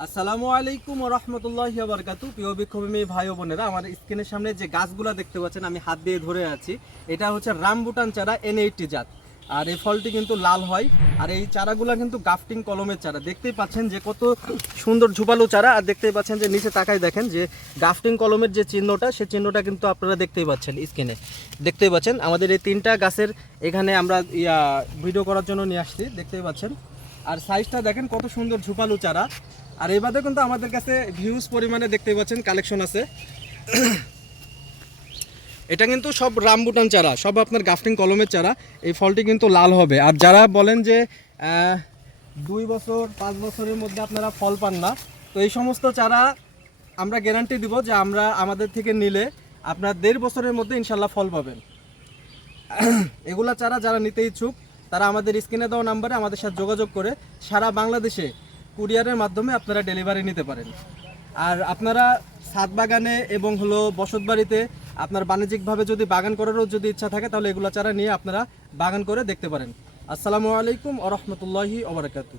আসসালামু আলাইকুম রহমতুল্লাহ বারকাতু। প্রিয় বিক্ষোভী ভাই বোনেরা, আমার স্ক্রিনের সামনে যে গাছগুলা দেখতে পাচ্ছেন, আমি হাত দিয়ে ধরে আছি। এটা হচ্ছে রামবুটান চারা এন এইটটি জাত। আর এই ফলটি কিন্তু লাল হয়। আর এই চারাগুলা কিন্তু গাফটিং কলমের চারা। দেখতেই পাচ্ছেন যে কত সুন্দর ঝুপালো চারা। আর দেখতেই পাচ্ছেন যে নিচে তাকাই দেখেন যে গাফটিং কলমের যে চিহ্নটা সেই চিহ্নটা কিন্তু আপনারা দেখতেই পাচ্ছেন স্ক্রিনে। দেখতেই পাচ্ছেন, আমাদের এই তিনটা গাছের এখানে আমরা ইয়া ভিডিও করার জন্য নিয়ে আসছি। দেখতেই পাচ্ছেন। আর সাইজটা দেখেন কত সুন্দর ঝুপালু চারা। আর এই বাদে কিন্তু আমাদের কাছে ভিউজ পরিমাণে দেখতে পাচ্ছেন কালেকশন আছে। এটা কিন্তু সব রামবুটান চারা, সব আপনার গাফটিং কলমের চারা, এই ফলটি কিন্তু লাল হবে। আর যারা বলেন যে দুই বছর, পাঁচ বছরের মধ্যে আপনারা ফল পান না, তো এই সমস্ত চারা আমরা গ্যারান্টি দিব যে আমরা আমাদের থেকে নিলে আপনার দেড় বছরের মধ্যে ইনশাল্লাহ ফল পাবেন। এগুলা চারা যারা নিতে ইচ্ছুক, তারা আমাদের স্ক্রিনে দেওয়া নাম্বারে আমাদের সাথে যোগাযোগ করে সারা বাংলাদেশে কুরিয়ারের মাধ্যমে আপনারা ডেলিভারি নিতে পারেন। আর আপনারা ছাদ বাগানে এবং হলো বসত বাড়িতে আপনার বাণিজ্যিকভাবে যদি বাগান করারও যদি ইচ্ছা থাকে, তাহলে এগুলো চারা নিয়ে আপনারা বাগান করে দেখতে পারেন। আসসালামু আলাইকুম আ রহমতুল্লাহি ওবরাকাতু